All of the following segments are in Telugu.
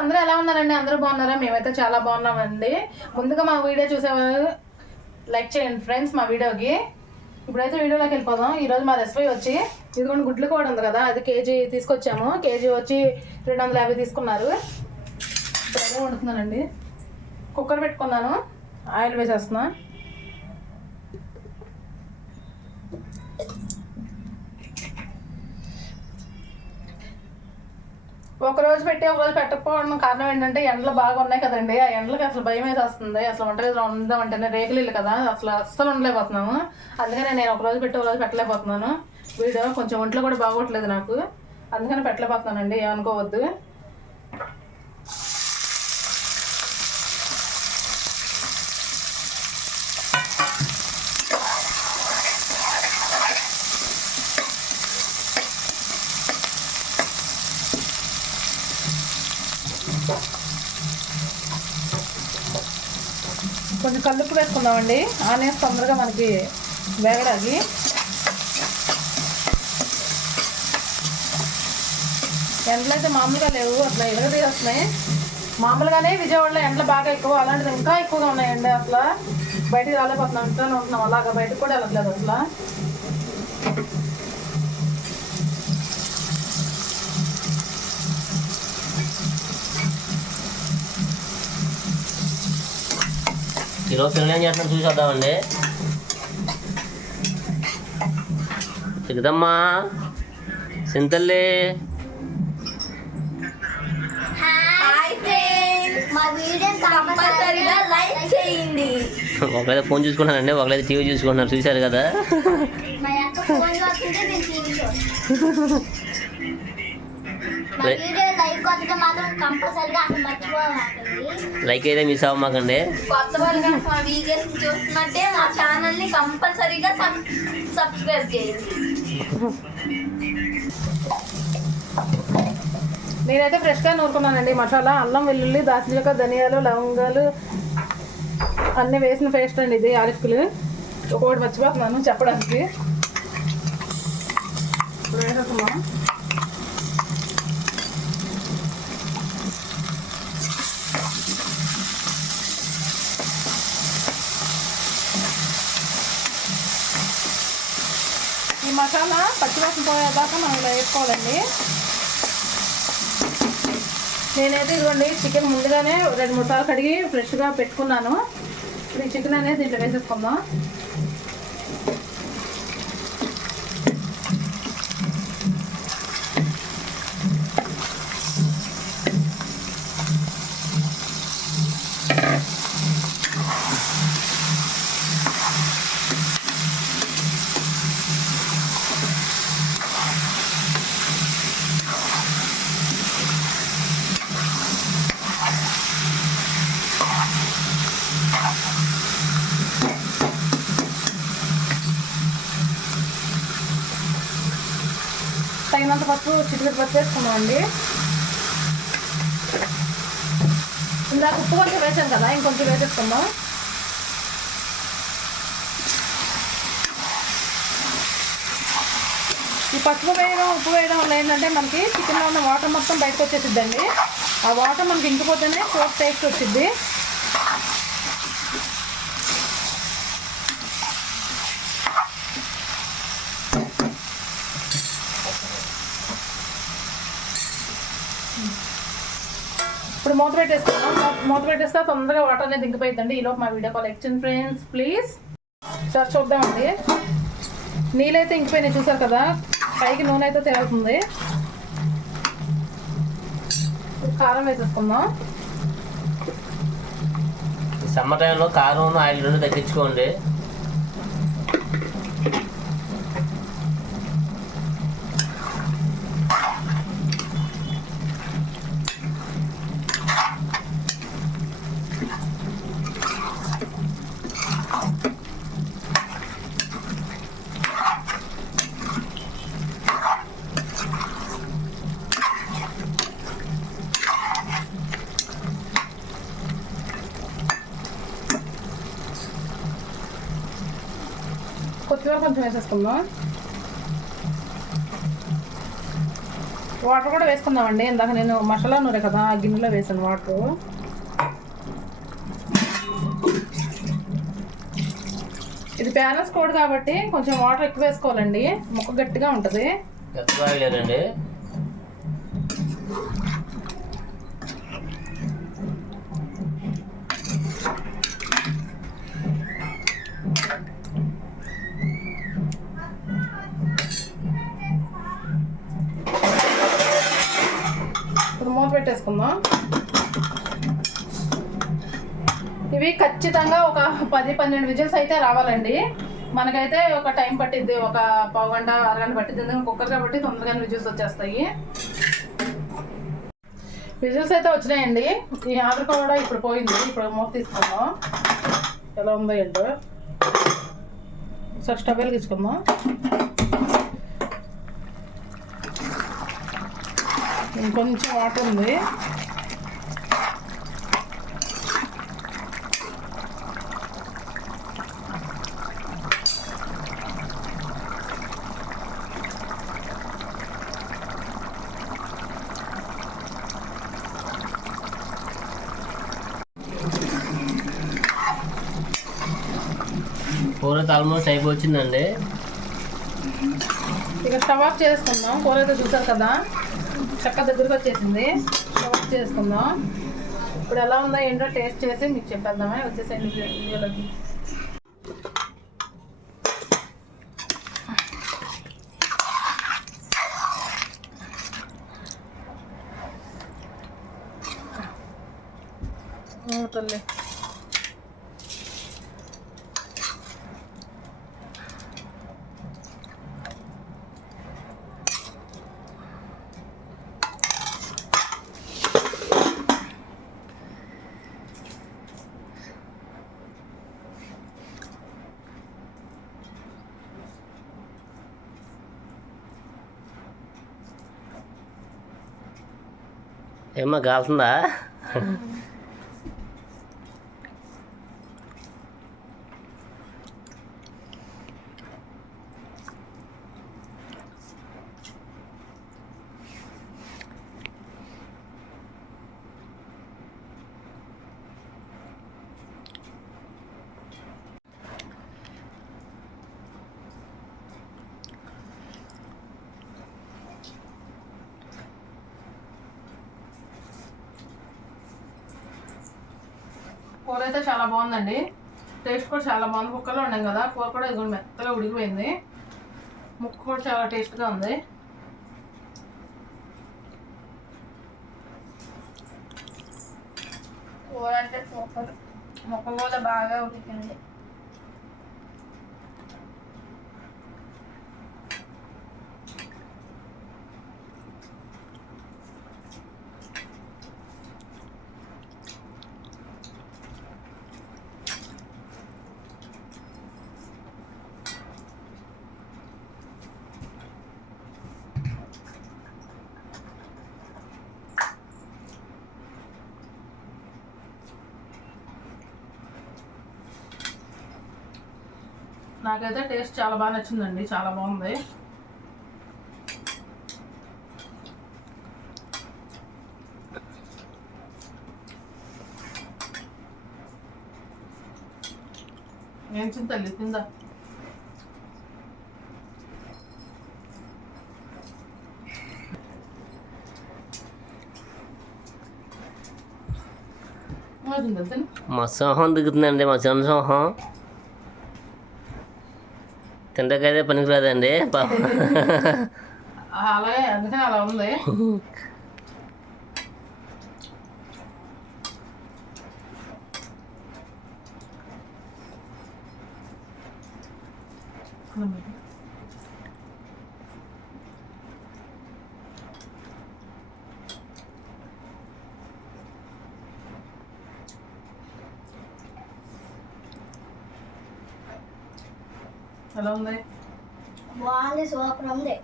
అందరూ ఎలా ఉన్నారండి? అందరూ బాగున్నారా? మేమైతే చాలా బాగున్నామండి. ముందుగా మా వీడియో చూసేవారు లైక్ చేయండి ఫ్రెండ్స్ మా వీడియోకి. ఇప్పుడైతే వీడియోలోకి వెళ్ళిపోదాం. ఈరోజు మా రెసిపీ వచ్చి ఇదిగోండి గుడ్లు కూడా ఉంది కదా, అది కేజీ తీసుకొచ్చాము. కేజీ వచ్చి 250 తీసుకున్నారు. ఇప్పుడు అదే వండుతున్నానండి. కుక్కర్ పెట్టుకున్నాను, ఆయిల్ వేసేస్తున్నా. ఒకరోజు పెట్టి ఒకరోజు పెట్టకపోవడం కారణం ఏంటంటే ఎండలు బాగా ఉన్నాయి కదండి. ఆ ఎండలకి అసలు భయం వేసేస్తుంది. అసలు వంటగదిలో ఉందామంటేనే రేకులు ఇల్లు కదా, అస్సలు ఉండలేకపోతున్నాము. అందుకనే నేను ఒకరోజు పెట్టి ఒకరోజు పెట్టలేకపోతున్నాను. వీడియో కొంచెం ఒంట్లో కూడా బాగోట్లేదు నాకు, అందుకని పెట్టలేకపోతున్నానండి, ఏమనుకోవద్దు. కొంచెం కల్లుప్పు వేసుకుందామండి, ఆనియన్స్ తొందరగా మనకి వేగడానికి. ఎండలు అయితే మామూలుగా లేవు, అట్లా ఎగరది వస్తున్నాయి. మామూలుగానే విజయవాడలో ఎండలు బాగా ఎక్కువ, అలాంటిది ఇంకా ఎక్కువగా ఉన్నాయండి. అసలు బయటికి రాలేకపోతున్నాం, ఇంట్లోనే ఉంటున్నాం. అలాగా బయటకు కూడా వెళ్ళట్లేదు అసలు. ఈరోజు పిల్లలు ఏం చేస్తున్నాం చూసేద్దామండి. చిక్కుదమ్మా సింతల్లి, ఒకరైతే ఫోన్ చూసుకుంటున్నారండి, ఒకరైతే టీవీ చూసుకుంటున్నారు. చూశారు కదా. లైక్ అయితే మిస్ అవ్వమాకండి. కొత్త వాళ్ళు కనుక మా వీడియోస్ చూస్తున్నట్టే మా ఛానల్ ని కంపల్సరీగా సబ్స్క్రైబ్ చేయండి. నేనైతే ఫ్రెష్గా నూరుకున్నానండి మసాలా. అల్లం, వెల్లుల్లి, దాల్చిన, ధనియాలు, లవంగాలు అన్నీ వేసిన పేస్ట్ అండి ఇది. యాలకులు ఒకటి మర్చిపోతున్నాను చెప్పడానికి. ఇప్పుడు వేసేస్తున్నాం. ఈ మసాలా పచ్చివాసన పోయేదాకా మనం ఇలా వేసుకోవాలండి. నేనైతే ఇదిగోండి చికెన్ ముందుగానే 2-3 సార్లు కడిగి ఫ్రెష్గా పెట్టుకున్నాను. ఇప్పుడు ఈ చికెన్ అనేది దీంట్లో వేసేసుకుందాం. తగినంత పసుపు, చిటికెడు పసుపు వేసుకున్నామండి. ఇందాక ఉప్పు కొంచెం వేసాం కదా, ఇంకొంచెం వేసేసుకుందాం. ఈ పసుపు వేయడం, ఉప్పు వేయడం వల్ల ఏంటంటే మనకి చికెన్లో ఉన్న వాటర్ మొత్తం బయటకు వచ్చేసిద్దండి. ఆ వాటర్ మనకి ఇంకిపోతేనే కూర టేస్ట్ వచ్చిద్ది. ఇప్పుడు మూత పెట్టేసుకున్నాం. మూత పెట్టేస్తే తొందరగా వాటర్ అనేది దింకిపోయిందండి. ఈలోపు మా video call exchange friends please. Sir చూద్దామండి. నీళ్ళైతే ఇంకిపోయినాయి చూసారు కదా, పైకి నూనె అయితే తేలుతుంది. కారం వేసేసుకుందాం. సమ్మర్ టైంలో కారం, ఆయిల్ 2 తగ్గించుకోండి. కొత్తిమీర కొంచెం వేసేసుకుందాం. వాటర్ కూడా వేసుకుందామండి. ఇందాక నేను మసాలా నూనె కదా ఆ గిన్నెలో వేసాను వాటర్. ఇది ప్యానస్ కోడ్ కాబట్టి కొంచెం వాటర్ ఎక్కువ వేసుకోవాలండి, ముక్క గట్టిగా ఉంటుంది. ఎక్కువ లేదండి. ఇప్పుడు మూత పెట్టేసుకుందాం. ఇవి ఖచ్చితంగా ఒక 10-12 విజిల్స్ అయితే రావాలండి. మనకైతే ఒక టైం పట్టిద్ది, ఒక పావు గంట అరగంట పట్టిద్ది. ఎందుకంటే కుక్కర్ కాబట్టి తొందరగానే విజిల్స్ వచ్చేస్తాయి. విజిల్స్ అయితే వచ్చినాయండి. ఈ ఆవిరి కూడా ఇప్పుడు పోయింది. ఇప్పుడు మూత తీసుకుందాం. ఎలా ఉందో ఏంటో ఒకసారి స్టవ్ వెలిగించుకుందాం. ఇంకొంచెం వాటర్ ఉంది. కూర ఆల్మోస్ట్ అయిపోయిందండి. ఇక స్టవ్ ఆఫ్ చేసుకుందాం. కూర అయితే చూసారు కదా చక్క దగ్గరకు వచ్చేసింది. స్టవ్ ఆఫ్ చేసుకుందాం. ఇప్పుడు ఎలా ఉందో ఏంటో టేస్ట్ చేసి మీకు చెప్పేద్దామే. వచ్చేసండి వీడియోలోకి. తల్లి ఏమ్మా కాలుతుందా? కూర అయితే చాలా బాగుందండి. టేస్ట్ కూడా చాలా బాగుంది. కుక్కర్లో ఉండాం కదా, కూర కూడా ఇది మెత్తగా ఉడికిపోయింది. ముక్క కూడా చాలా టేస్ట్గా ఉంది. కూర అంటే సూపర్. ముక్క కూడా బాగా ఉడికింది. నాకైతే టేస్ట్ చాలా బాగా నచ్చిందండి. చాలా బాగుంది. ఏం చింతల్లి తిందా? మా సింహం దిగుతుందండి. మా చిన్న సింహం తింటకైతే పనికిరాదండి పాపం. అలాగే అందుకని అలా ఉంది. ఎలా ఉంది? బాగుంది. సూపర్ ఉంది.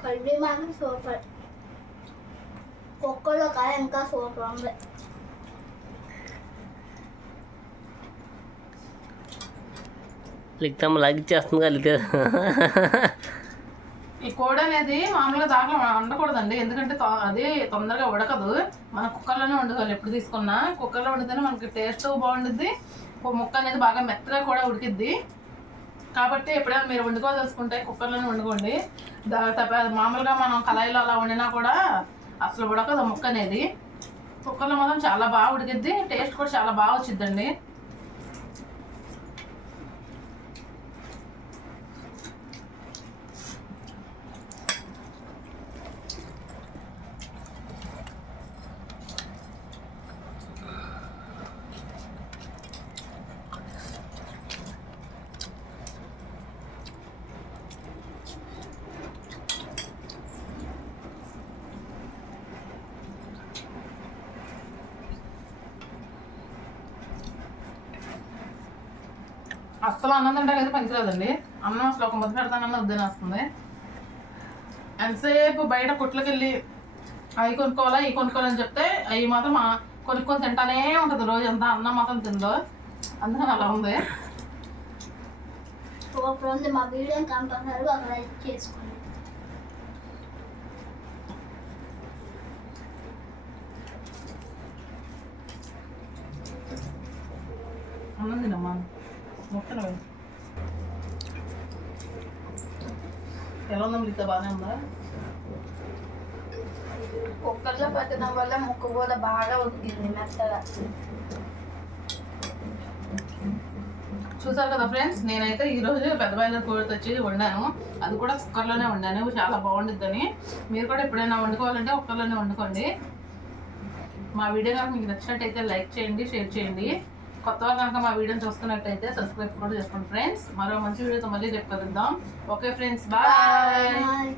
కర్రీ మాత్రం సూపర్. కుక్కర్లో కాయ ఇంకా సూపర్ ఉంది. లిక్తమ్మ లాగిచ్చేస్తుంది కలితే. ఈ కోడి అనేది మామూలుగా దాంట్లో వండకూడదండి, ఎందుకంటే అది తొందరగా ఉడకదు. మనం కుక్కర్లోనే వండుకోవాలి. ఎప్పుడు తీసుకున్నా కుక్కర్లో వండితేనే మనకి టేస్ట్ బాగుంటుంది, ముక్క అనేది బాగా మెత్తగా కూడా ఉడికిద్ది. కాబట్టి ఎప్పుడైనా మీరు వండుకోదలుచుకుంటే కుక్కర్లోనే వండుకోండి. మామూలుగా మనం కళాయిలో అలా వండినా కూడా అసలు ఉడకదు ముక్క అనేది. కుక్కర్లో మాత్రం చాలా బాగా ఉడికిద్ది, టేస్ట్ కూడా చాలా బాగా వచ్చిద్దండి. అస్సలు అన్నం తింటే అయితే పనికిరాదండి. అన్నం అసలు ఒక ముద్ద పెడతానన్న వద్దని. ఎంతసేపు బయట కుట్లకి వెళ్ళి అవి కొనుక్కోవాలా ఇవి కొనుక్కోవాలని చెప్తే అవి మాత్రం కొనుక్కొని తింటానే ఉంటుంది రోజు అంతా, అన్నం మాత్రం తిందో. అందుకని అలా ఉంది. మా వీడియో కంపల్సరీ ఒక లైక్ చేసుకోండి. అన్నం తినమ్మా, మొక్కలు ఎలా ఉందా? మిగతా బాగానే ఉందా? కుక్కర్లో పెట్టడం వల్ల ముక్క కూడా బాగా ఉడికింది మెత్తగా. చూసారు కదా ఫ్రెండ్స్, నేనైతే ఈరోజు పెద్ద బాయిలర్ కోడి తెచ్చి వండాను. అది కూడా కుక్కర్లోనే వండాను, చాలా బాగుండిద్దని. మీరు కూడా ఎప్పుడైనా వండుకోవాలంటే కుక్కర్లోనే వండుకోండి. మా వీడియో కనుక మీకు నచ్చినట్టయితే లైక్ చేయండి, షేర్ చేయండి. కొత్తగా కనుక మా వీడియోని చూస్తున్నట్టయితే సబ్స్క్రైబ్ కూడా చేసుకోండి ఫ్రెండ్స్. మరో మంచి వీడియోతో మళ్ళీ రేపు కలుద్దాం. Okay friends, bye.